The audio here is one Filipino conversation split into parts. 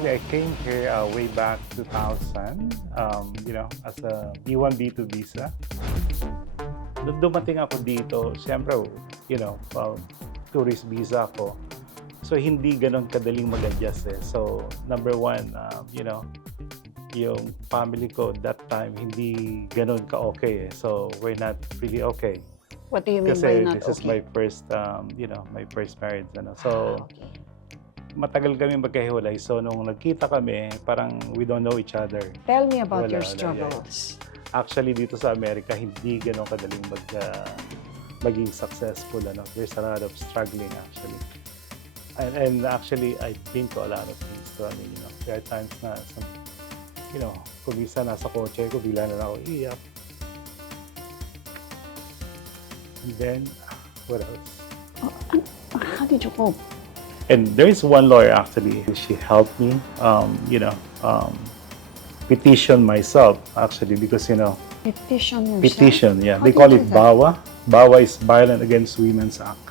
Actually, I came here way back 2000, as a B1, B2 visa. Nung dumating ako dito, siyempre, tourist visa ako. So, hindi ganon kadaling mag-adjust eh. So, number one, yung family ko that time, hindi ganon ka-okay eh. So, we're not really okay. What do you mean Kasi by not this is okay? my first, my first marriage. So, Okay. matagal kami magkahiwalay. So, nung nagkita kami, parang we don't know each other. Tell me about Wala, your wala, struggles. Actually, dito sa Amerika, hindi ganun kadaling maging successful. There's a lot of struggling, actually. And actually, I've been to a lot of things. So, there are times na, kung minsan nasa kotse ko, bigla na ako iiyak. And then, what else? How did you cope? And there's one lawyer actually. She helped me, petition myself actually because Petition yourself? petition. Yeah, How they do call you it do that? BAWA. BAWA is Violent Against Women's Act.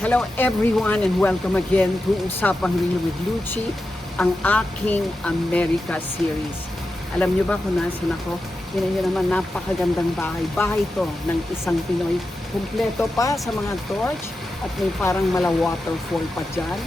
Hello everyone and welcome again to Usapang Real with Lucy, ang aking America series. Alam niyo ba kung nasan ako? Yun naman, napakagandang bahay. Bahay to ng isang Pinoy. Kumpleto pa sa mga torch at may parang mala waterfall pa dyan.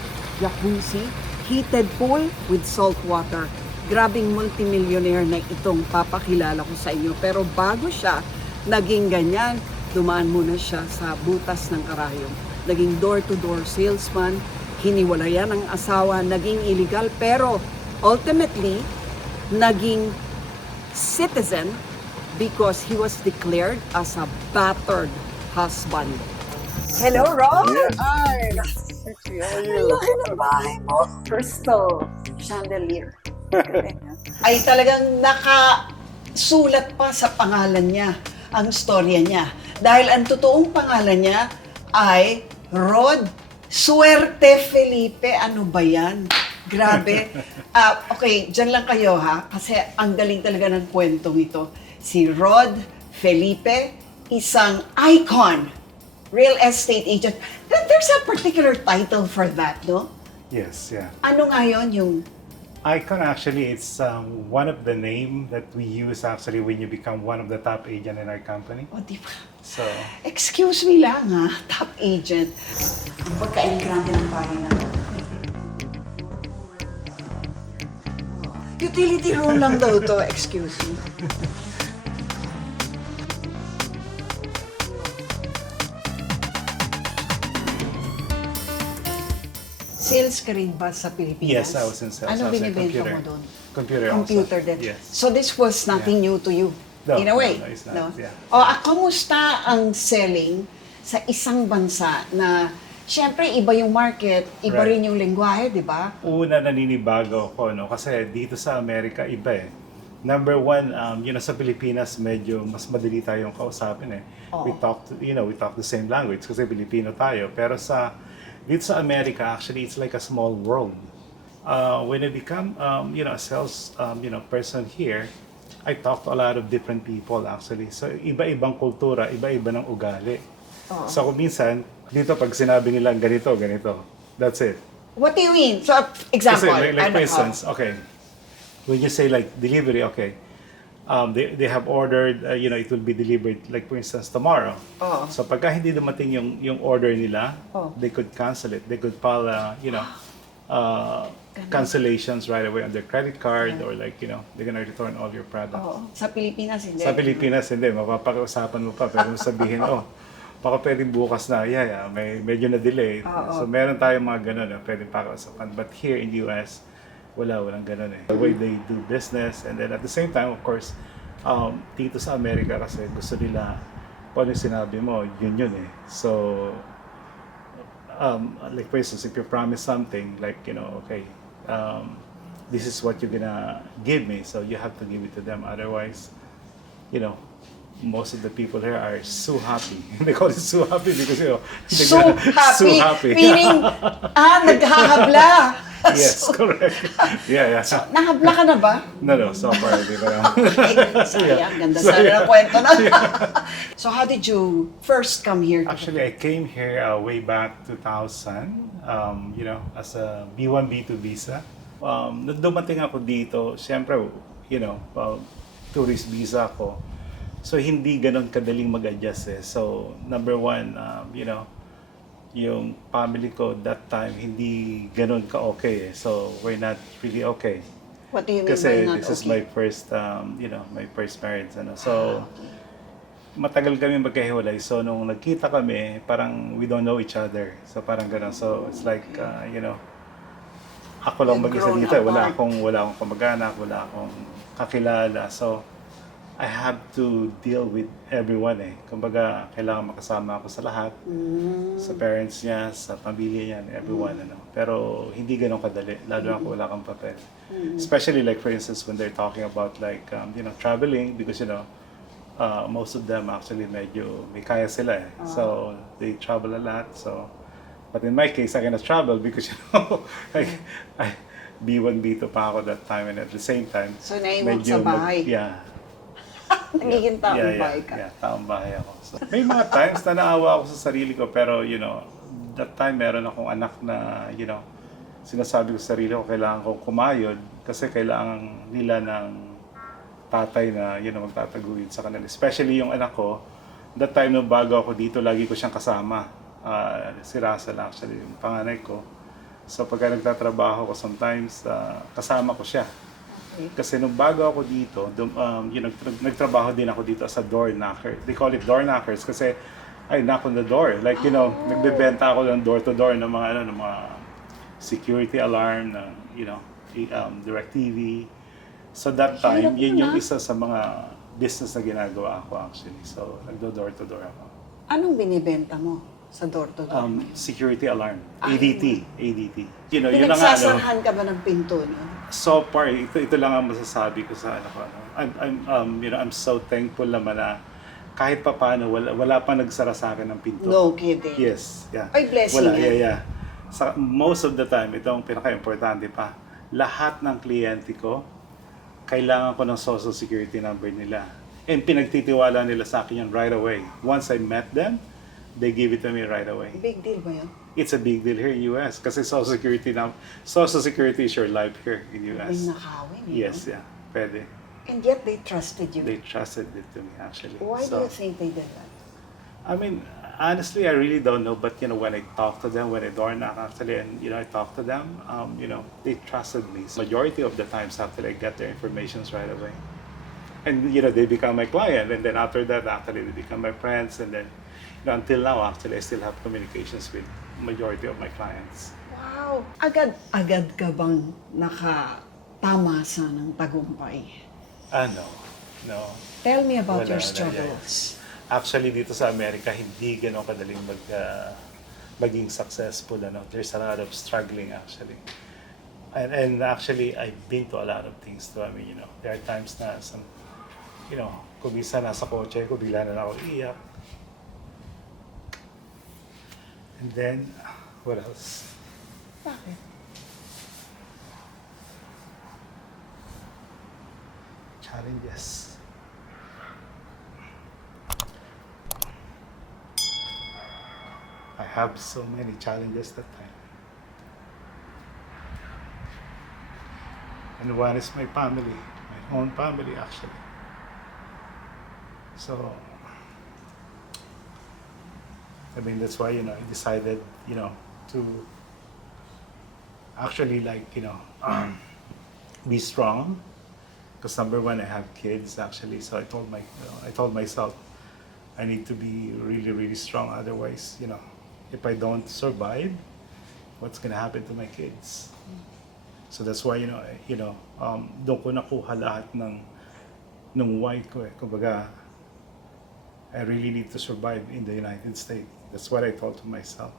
Jacuzzi, heated pool with salt water. Grabing multi-millionaire na itong papakilala ko sa inyo. Pero bago siya naging ganyan, dumaan muna siya sa butas ng karayom. Naging door-to-door salesman, hiniwalayan ang asawa, naging illegal, pero ultimately, naging citizen because he was declared as a battered husband. Hello, Rod! Hi! Ang laki ng bahay mo! Crystal chandelier. Ay talagang nakasulat pa sa pangalan niya, ang storya niya. Dahil ang totoong pangalan niya ay Rod Suerte Felipe. Ano ba yan? Grabe. Okay, dyan lang kayo ha. Kasi ang galing talaga ng kwentong ito. Si Rod Felipe, isang icon, real estate agent. There's a particular title for that, no? Yes, yeah. Ano nga yun yung... Icon actually, it's one of the name that we use actually when you become one of the top agent in our company. O, di ba? So, Excuse me lang ha, top agent. Ang pagka-emigrante ng bahay na. Utility room lang daw to, excuse me. Sales ka rin ba sa Pilipinas? yes, I was in sales. I Ano was in binibenta computer. mo doon? Computer Computer also. din. Yes. So this was nothing new to you, No, in a way? no, it's not, yeah. O, kamusta ang selling sa isang bansa na, syempre, iba yung market, iba Right. rin yung lengguwahe, di ba? Una naninibago ako, no? Kasi dito sa Amerika, iba eh. Number one, sa Pilipinas, medyo mas madali tayong kausapin eh. Oo. We talk the same language kasi Pilipino tayo. Pero dito sa Amerika, actually, it's like a small world. When I become, a sales, person here, I talk to a lot of different people actually. So, iba-ibang kultura, iba-iba ng ugali. Oo. So, kung minsan, dito pag sinabi nilang ganito, that's it. What do you mean? So, example. Kasi like ano, for instance, okay, when you say like delivery, okay, they have ordered, it will be delivered like for instance tomorrow. Oo. So pagka hindi dumating yung order nila, Oh. they could cancel it. They could file, cancellations right away on their credit card or like, they're gonna return all your products. Oo. Sa Pilipinas, hindi. Sa Pilipinas, hindi. Mapapag-usapan mo pa. Pero sabihin, baka pwedeng bukas na, medyo na-delay. Oo. So, meron tayong mga ganun na pwedeng pag-usapan. But here in the US, walang ganun eh. The way they do business, and then at the same time, of course, dito sa Amerika kasi gusto nila, kung ano yung sinabi mo, yun eh. So, like for instance, if you promise something, like, okay, this is what you're gonna give me, so you have to give it to them. Otherwise, most of the people here are so happy. They call it so happy because, you know, So happy. so happy. Meaning, naghahabla. Yes, correct. Yeah, yeah. So, nahabla ka na ba? No, so far, di ba lang. Sayang, ganda sana ng kwento na. So how did you first come here? Actually, I came here way back 2000, you know, as a B1, B2 visa. Nung dumating ako dito, siyempre, you know, tourist visa ako. So, hindi ganun kadaling mag-adjust eh. So, number one, you know, yung family ko that time, hindi ganun ka-okay eh. So, we're not really okay. What do you mean Kasi by not this is okay? my first, you know, my first marriage. Ano. So, matagal kami magkahiwalay. So, nung nagkita kami, parang we don't know each other. So, parang ganun. So, it's like, you know, ako lang You've mag-isa grown dito. Wala apart. akong kamag-anak, wala akong kakilala. So, I have to deal with everyone eh. Kumbaga, kailangan makasama ako sa lahat. Sa parents niya, sa pamilya niya, and everyone. Ano. Pero hindi ganun kadali. Lalo ako wala kang papel. Especially like for instance, when they're talking about like, you know, traveling. Because you know, most of them actually medyo may kaya sila eh. So, they travel a lot. So, but in my case, I cannot travel because you know, like, I, B1, B2 pa ako that time and at the same time, So, naiwan sa bahay. yeah. Nagiging taong Yeah, bahay ka. Yeah, taong bahay ako. So, may mga times na naawa ako sa sarili ko pero you know, that time meron akong anak na you know, sinasabi ko sa sarili ko kailangan kong kumayod kasi kailangan nila ng tatay na you know, magtataguyod sa kanila. Especially yung anak ko, that time nung bago ako dito, lagi ko siyang kasama. Si Russell actually, yung panganay ko. So pagka nagtatrabaho ko sometimes, kasama ko siya. Kasi nung bago ako dito, you know, nagtrabaho din ako dito as a door knocker. They call it door knockers kasi I knock on the door. Like, you know, nagbebenta ako ng door to door ng mga, ng mga security alarm, ng, you know, direct TV. So that time, yun yung isa sa mga business na ginagawa ko actually. So, nagdo-door to door ako. Anong binibenta mo sa door-to-door? Security alarm. ADT. You know, yun lang nga, Pinagsasarahan ka ba ng pinto niyo? so far, ito lang ang masasabi ko sa ano ko. You know, I'm so thankful naman na kahit pa paano, wala pa nagsara sa akin ng pinto. No kidding. Yes, yeah. Ay, blessing Wala, yan. yeah. Most of the time, ito ang pinaka-importante pa, lahat ng kliyente ko, kailangan ko ng social security number nila. And pinagtitiwala nila sa akin yan right away. Once I met them, they give it to me right away. Big deal ba yun? It's a big deal here in US kasi Social Security is your life here in May US. nakawin, Yes, yeah, pwede. And yet they trusted you. They trusted it to me actually. Why do you think they did that? I mean, honestly, I really don't know. But you know, when I talk to them, when I door knock actually, and you know, I talk to them, you know, they trusted me. So majority of the times, actually, I get their informations right away. And you know, they become my client, and then after that, actually, they become my friends, and then you know, until now, actually, I still have communications with majority of my clients. Wow! Agad ka bang nakatamasa ng tagumpay? No. Tell me about Wala, your wala, struggles. Actually, dito sa Amerika, hindi gano'ng kadaling maging successful. Ano? There's a lot of struggling, actually. And actually, I've been to a lot of things too. I mean, you know, there are times na, you know, kung minsan nasa kotse ko, bigla na ako iiyak. And then, what else? Bakit? Challenges. I have so many challenges that time. And one is my family, my own family actually. So, I mean, that's why, you know, I decided, you know, to actually like, you know, be strong. Because number one, I have kids actually. So I told myself, I need to be really, really strong. Otherwise, you know, if I don't survive, what's gonna happen to my kids? So that's why, doon ko nakuha lahat ng why ko eh. Kumbaga, I really need to survive in the United States. That's what I told to myself.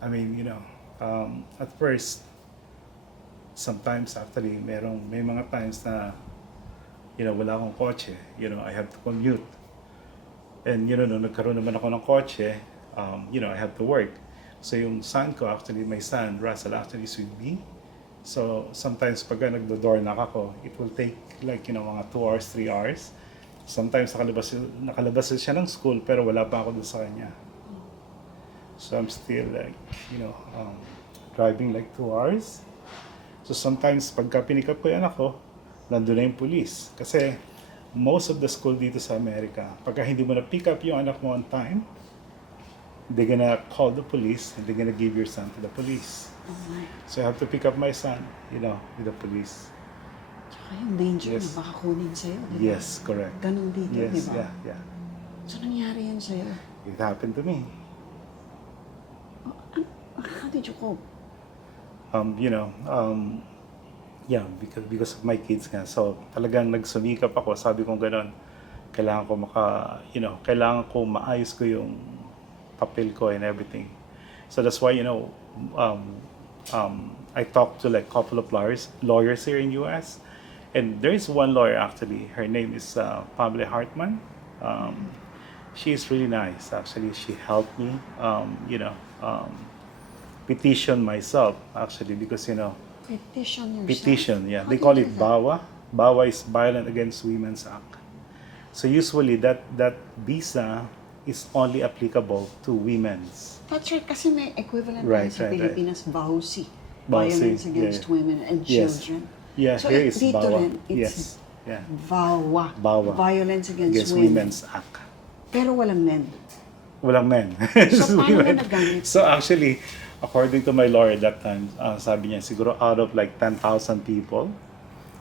I mean, at first, sometimes actually, may mga times na wala akong kotse. I have to commute. And, nung nagkaroon naman ako ng kotse, I have to work. So, yung son ko, actually, my son, Russell, actually is with me. So, sometimes pagka nagdo-door knock ako, it will take like, mga 2 hours, 3 hours. Sometimes nakalabas siya ng school, pero wala pa ako doon sa kanya. So, I'm still like, driving like 2 hours. So, sometimes pagka pinick up ko yung anak ko, nandun na yung police. Kasi, most of the school dito sa Amerika, pagka hindi mo na pick up yung anak mo on time, they're gonna call the police and they're gonna give your son to the police. Oh my. So I have to pick up my son, with the police. Tsaka yung danger Yes. na baka kunin sa'yo, di ba? Yes, correct. Ganun dito, di Yes, ba? yeah. So nangyari yan sa'yo? It happened to me. How did you cope? Because of my kids nga. So talagang nagsumikap ako, sabi kong gano'n. Kailangan ko maayos ko yung papel ko and everything. So that's why, I talked to like couple of lawyers here in US. And there is one lawyer actually, her name is Pamela Hartman. She is really nice actually. She helped me, petition myself actually because, Petition yourself? petition, yeah. How They do call you it do that? BAWA. BAWA is Violent Against Women's Act. So usually that visa is only applicable to women's. That's right, kasi may equivalent Right, tayo sa right, Pilipinas, BAUSI. BAUSI, Violence Against yeah. Women and Yes. Children. Yeah, So here is dito BAWA. rin, it's Yes. Yeah. VAWA. BAWA. Violence Against Against Women. Women's Act. Pero walang men. Walang men. So, paano Women. mo nagamit? So actually, according to my lawyer that time, sabi niya, siguro out of like 10,000 people,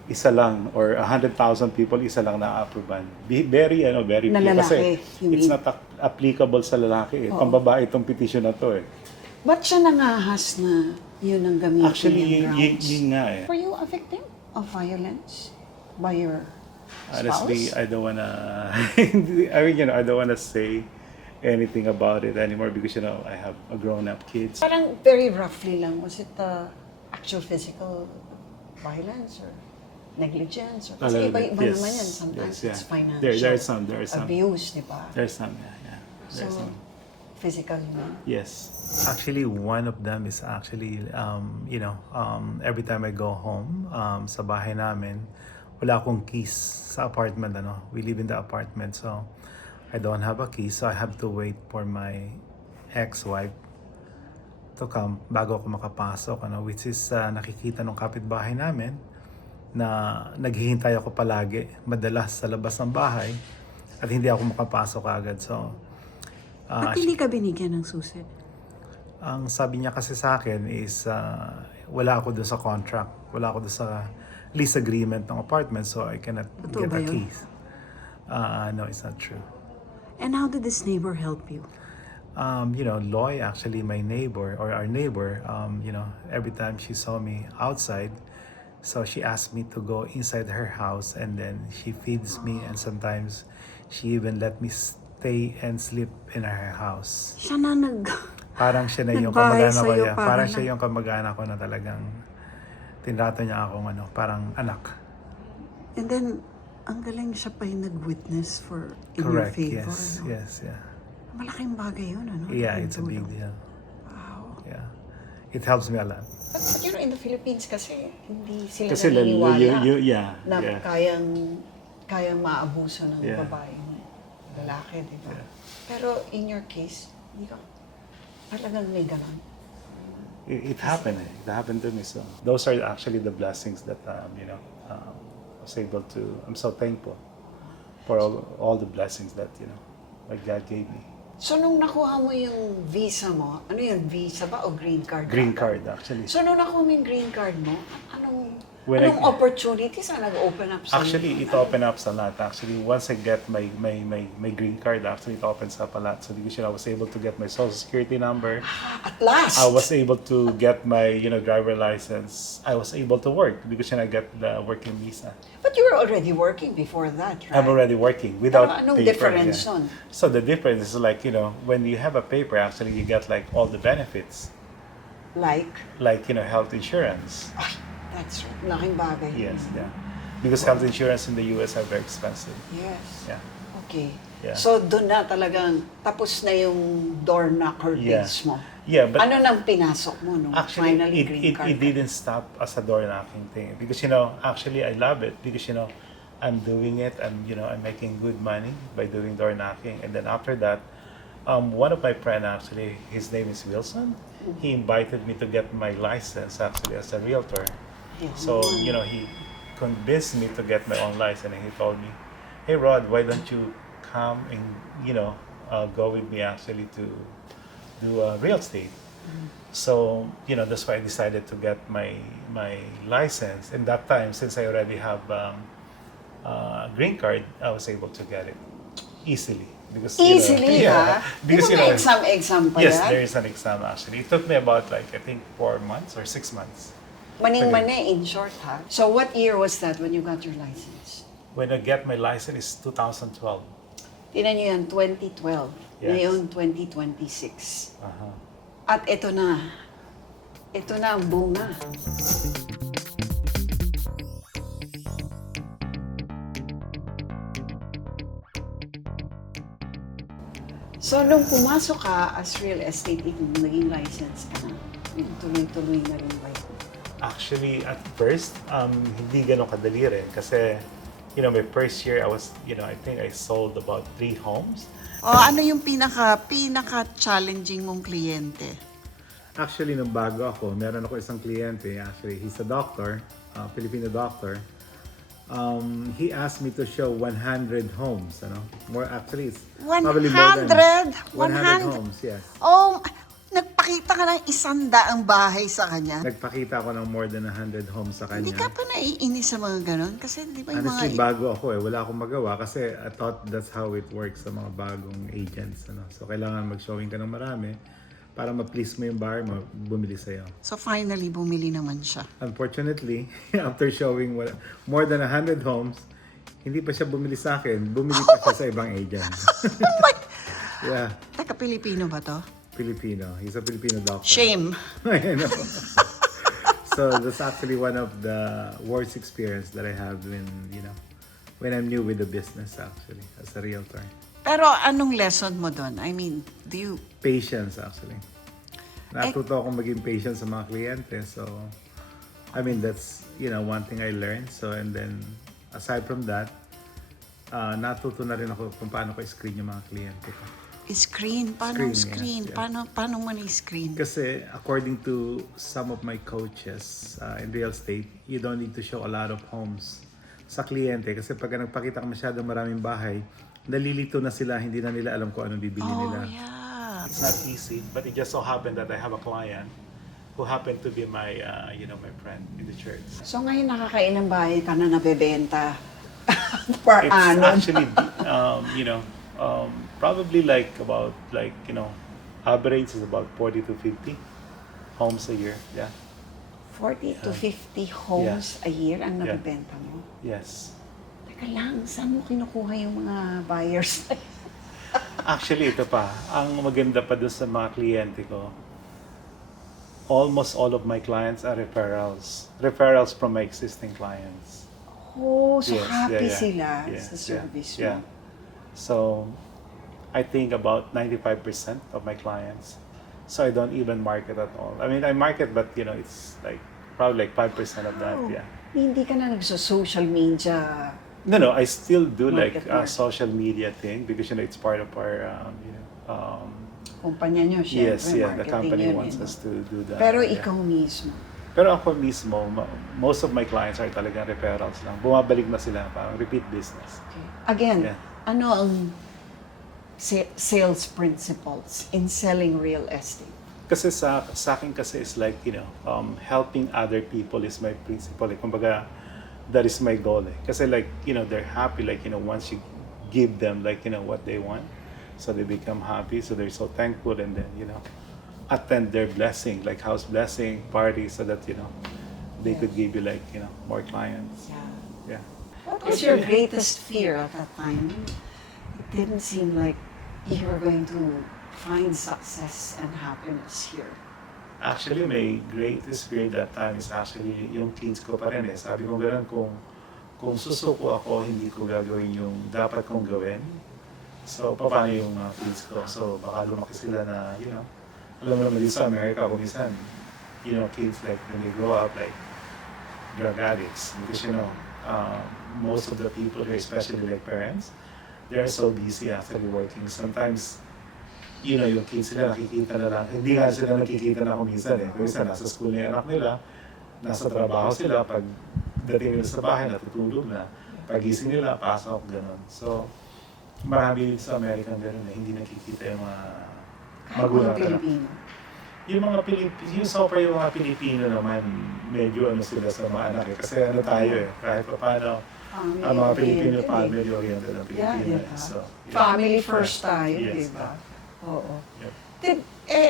isa lang, or 100,000 people, isa lang na-approvean. Very Na few. lalaki, Kasi you it's mean? not applicable sa lalaki. Oo. Pambabae itong petition na to eh. Ba't siya nangahas na yun ang gamitin Actually, niyang grounds? yun nga eh. Were you a victim of violence by your Honestly, spouse? I don't wanna, I don't wanna say anything about it anymore because, I have a grown-up kids. Parang very roughly lang, was it actual physical violence or negligence? Or, A kasi little bit, iba-iba yes. naman yan. Sometimes Yes, yeah. it's financial There are some. abuse, di ba? There's some, yeah. So, There's some. physical naman. Yes. Actually, one of them is actually, every time I go home sa bahay namin, wala akong keys sa apartment. We live in the apartment, so I don't have a key. So I have to wait for my ex-wife to come bago ako makapasok. Which is nakikita ng kapitbahay namin na naghihintay ako palagi, madalas sa labas ng bahay at hindi ako makapasok agad. So, Ba't hindi ka binigyan ng susi? ang sabi niya kasi sa akin is wala ako doon sa contract. Wala ako doon sa lease agreement ng apartment, so I cannot Totoo get ba a yun? keys. No, it's not true. And how did this neighbor help you? Loy, actually my neighbor or our neighbor, every time she saw me outside, so she asked me to go inside her house and then she feeds me and sometimes she even let me stay and sleep in her house. Siya na Parang siya na yung Nagbahay kamag-anak ko. sa'yo, Yeah. parang Parang siya yung kamag-anak ko na talagang tinrato niya akong parang anak. And then, ang galing siya pa yung nag-witness in Correct, your favor. yes, No? yes, yeah. Malaking bagay yun, ano? Yeah, Malaking it's a big tulong. deal. Wow. Yeah. It helps me a lot. But in the Philippines kasi, hindi sila Kasi naniniwala yeah. kayang maabuso ng Yeah. babaeng lalaki, di ba? Yeah. Pero in your case, hindi ka talagang may ganun. It happened. It happened to me. So those are actually the blessings that I was able to. I'm so thankful for all the blessings that like God gave me. So nung nakuha mo yung visa mo, ano yun, visa ba o green card? Green card actually. So nung nakuha mo yung green card mo, anong When opportunities na nag-open up sa Actually, it opens up a lot. Actually, once I get my green card, actually it opens up a lot. So because I was able to get my social security number. At last! I was able to get my driver license. I was able to work because I got the working visa. But you were already working before that, right? I'm already working without Pero anong paper. difference Yeah. nun? So the difference is like when you have a paper, actually you get like all the benefits, Like? like health insurance. Ay, that's right. Laking bagay. Yes, yeah. Because health insurance in the US are very expensive. Yes. Yeah. Okay. Yeah. So doon na talagang tapos na yung door knocker Yeah. days mo. Yeah, but Ano nang pinasok mo nung actually, finally green card it didn't stop as a door knocking thing because actually I love it because I'm doing it. I'm making good money by doing door knocking, and then after that, one of my friend actually, his name is Wilson. He invited me to get my license actually as a realtor. Yun. So he convinced me to get my own license, and he told me, "Hey Rod, why don't you come and go with me actually to do real estate?" So that's why I decided to get my license. And that time, since I already have green card, I was able to get it easily because Easily, ha? because Di ba may exam pa yes, yan? there is an exam actually. It took me about I think 4 months or 6 months. Maning-mani in short, ha? So what year was that when you got your license? When I get my license is 2012. Tinan nyo yan, 2012. Yes. Ngayon, 2026. Uh-huh. At ito na. Ito na ang bunga. So, nung pumasok ka as real estate agent, naging license ka na. Tuloy-tuloy na rin ba yun? Actually, at first, hindi ganun kadali rin kasi, my first year, I think I sold about 3 homes. Ano yung pinaka-challenging mong kliyente? Actually, nung bago ako, meron ako isang kliyente. Actually, he's a doctor, Filipino doctor. He asked me to show 100 homes, More actually, it's probably more than 100 homes, yes. Oh, nagpakita ka ng 100 bahay sa kanya? Nagpakita ako ng more than 100 homes sa kanya. Hindi ka pa naiinis sa mga ganon? Kasi di ba yung Honestly, mga... bago ako wala akong magawa kasi I thought that's how it works sa mga bagong agents, So, kailangan mag-showing ka ng marami para ma-please mo yung buyer mo, bumili sa'yo. So finally, bumili naman siya. Unfortunately, after showing more than 100 homes, hindi pa siya bumili sa akin, bumili pa siya sa ibang agent. Oh my... Yeah, Taga-Pilipino ba to? Filipino. He's a Filipino doctor. Shame. I know. So that's actually one of the worst experience that I have when I'm new with the business actually, as a realtor. Pero anong lesson mo doon? I mean, do you... Patience actually. Natuto akong maging patient sa mga kliyente. So, I mean, that's, one thing I learned. So, and then, aside from that, natuto na rin ako kung paano ko screen yung mga kliyente ko. Screen? Paano Screen, screen? yes, yeah. Paano man i-screen? Kasi according to some of my coaches in real estate, you don't need to show a lot of homes sa kliyente. Kasi pag nagpakita ka masyadong maraming bahay, nalilito na sila, hindi na nila alam kung anong bibili nila. Yeah. It's not easy, but it just so happened that I have a client who happened to be my, my friend in the church. So ngayon nakakailang bahay ka na nabebenta per It's annum? actually, probably average is about 40 to 50 homes a year. Yeah. 40 to 50 homes a year ang nabebenta mo? Yes. Teka lang, saan mo kinukuha yung mga buyers? Actually, ito pa. Ang maganda pa doon sa mga kliyente ko, almost all of my clients are referrals. Referrals from my existing clients. Oh, so Yes, happy yeah. sila Yeah, sa service yeah. mo. So, I think about 95% of my clients. So I don't even market at all. I mean, I market, but it's probably 5% of that. Oh, Yeah. Hindi ka na nagso-social media. No, I still do Market work. social media thing because it's part of our Kumpanya nyo, syempre, yes, yeah, the marketing company yun, wants us to do that. Pero yeah. ikaw mismo. Pero ako mismo, most of my clients are talagang referrals lang. Bumabalik na sila, parang repeat business. Okay. Again, Yeah. ano ang sales principles in selling real estate? Kasi sa akin kasi is helping other people is my principle. Kumbaga, that is my goal. Kasi they're happy once you give them what they want. So they become happy, so they're so thankful, and then attend their blessing, like house blessing parties, so that they could give you more clients. Yeah. What was your greatest fear at that time? It didn't seem like you were going to find success and happiness here. Actually, my greatest fear that time is actually yung teens ko pa rin. Sabi ko gano'n, kung kung susuko ako, hindi ko gagawin yung dapat kong gawin. So, paano yung mga kids ko? So, baka lumaki sila na, alam mo naman dito sa Amerika, kung minsan, kids like, when they grow up, like, drug addicts. Because, most of the people here, especially like parents, they're so busy actually working. Sometimes, yung kids sila nakikita na lang, hindi nga sila nakikita na kung minsan eh. Minsan, nasa school na yung anak nila, nasa trabaho sila, pag dating nila sa bahay, natutulog na. Pagising nila, pasok, gano'n. So, marami sa American gano'n eh, hindi nakikita yung mga magulang na. Yung mga Pilipino, yung software yung mga Pilipino naman, medyo sila sa mga anak eh. Kasi tayo eh, kahit pa paano, ang mga Pilipino, family-oriented ang Pilipino eh. So, family first tayo, yes, di ba? Oo. Yep.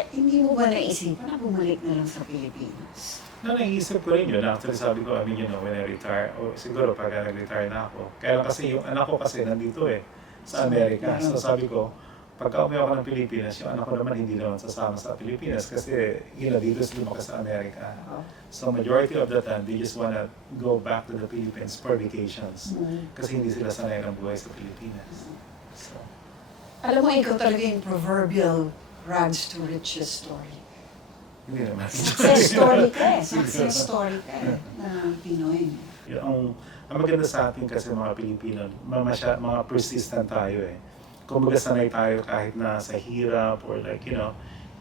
Hindi mo ba naisipan na bumalik na lang sa Pilipinas? Naisip ko rin yun. Actually, sabi ko, when I retire, o siguro pag nag-retire na ako. Kaya lang kasi yung anak ko kasi nandito eh, sa Amerika. So sabi ko, pagka umuwi ako ng Pilipinas, yung anak ko naman hindi naman sasama sa Pilipinas kasi, dito sila sa Amerika. So majority of the time, they just wanna go back to the Philippines for vacations. Kasi hindi sila sanay ng buhay sa Pilipinas. So, alam mo, ikaw talaga yung proverbial rags to riches story. hindi naman. Success story ka eh. Success story ka eh, na Pinoy. Ang maganda sa atin kasi mga Pilipino, mga persistent tayo eh. Kumbaga sanay tayo kahit na sa hirap or like,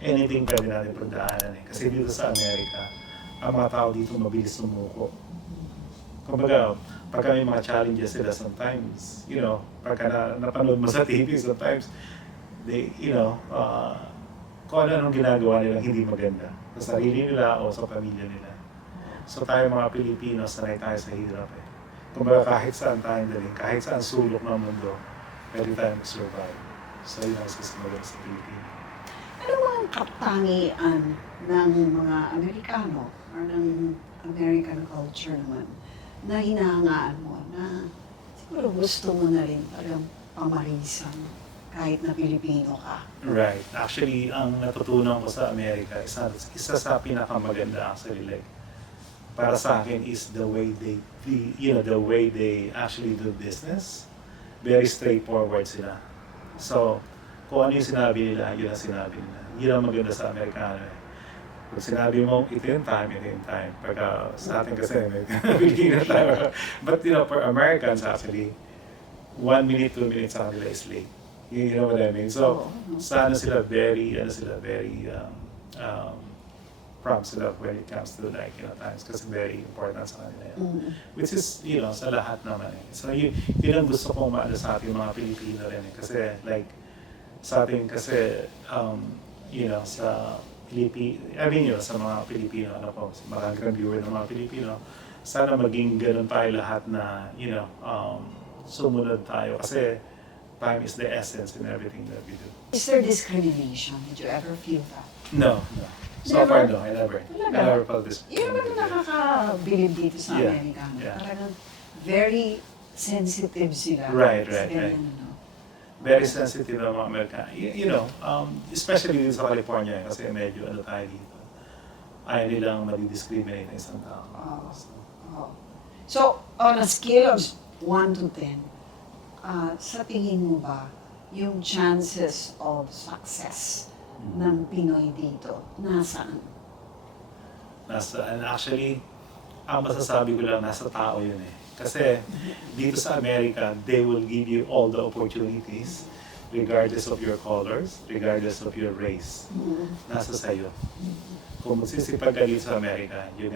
anything pwede natin pagdaanan eh. Kasi dito sa Amerika, ang mga tao dito mabilis sumuko. Kumbaga, pagka may mga challenges sila sometimes, pagka napanood mo sa TV sometimes, they, kung anong ginagawa nilang hindi maganda sa sarili nila o sa pamilya nila. So tayo mga Pilipino, sanay tayo sa hirap eh. Kumbaga kahit saan tayong daling, kahit saan sulok ng mundo, pwede tayong mag-survive. So yun ang sasamagal sa Pilipino. Ano ba ang katangian ng mga Amerikano or ng American culture naman na hinahangaan mo na siguro gusto mo na rin talagang pamarisan kahit na Pilipino ka? Right. Actually, ang natutunan ko sa Amerika, isa sa pinakamaganda actually, like, para sa akin is the way the way they actually do business. Very straightforward sila. So, kung ano yung sinabi nila, yun ang sinabi nila. Yun ang maganda sa Amerikano eh. Kung sinabi mo, ito yung time, ito yung time. Pagka sa atin kasi, Pilipino tayo. But for Americans actually, 1 minute, 2 minutes sa kanila is late. You know what I mean? So, sila very prompt sila when it comes to like, times kasi very important sa kanila yun. Which is, sa lahat naman eh. So, yun ang gusto kong maano sa ating mga Pilipino rin eh. Kasi like, sa atin kasi, sa sa mga Pilipino, maraming viewer ng mga Pilipino, sana maging ganun tayo lahat na, sumunod tayo kasi time is the essence in everything that we do. Is there discrimination? Did you ever feel that? No. So Never? far, no. I never felt this. Yun naman ang nakakabilib dito sa Yeah, Amerikano. yeah. Talagang very sensitive sila. Right. Very, Very sensitive ang mga Amerikano. Especially dito sa California kasi medyo tayo dito. Ayaw nilang madi-discriminate ng isang tao. So, on a scale of 1 to 10, sa tingin mo ba yung chances of success ng Pinoy dito, nasaan? And actually, ang masasabi ko lang, nasa tao yun eh. Kasi dito sa Amerika, they will give you all the opportunities regardless of your colors, regardless of your race. Nasa sayo. Kung magsisipag ka dito sa Amerika, you're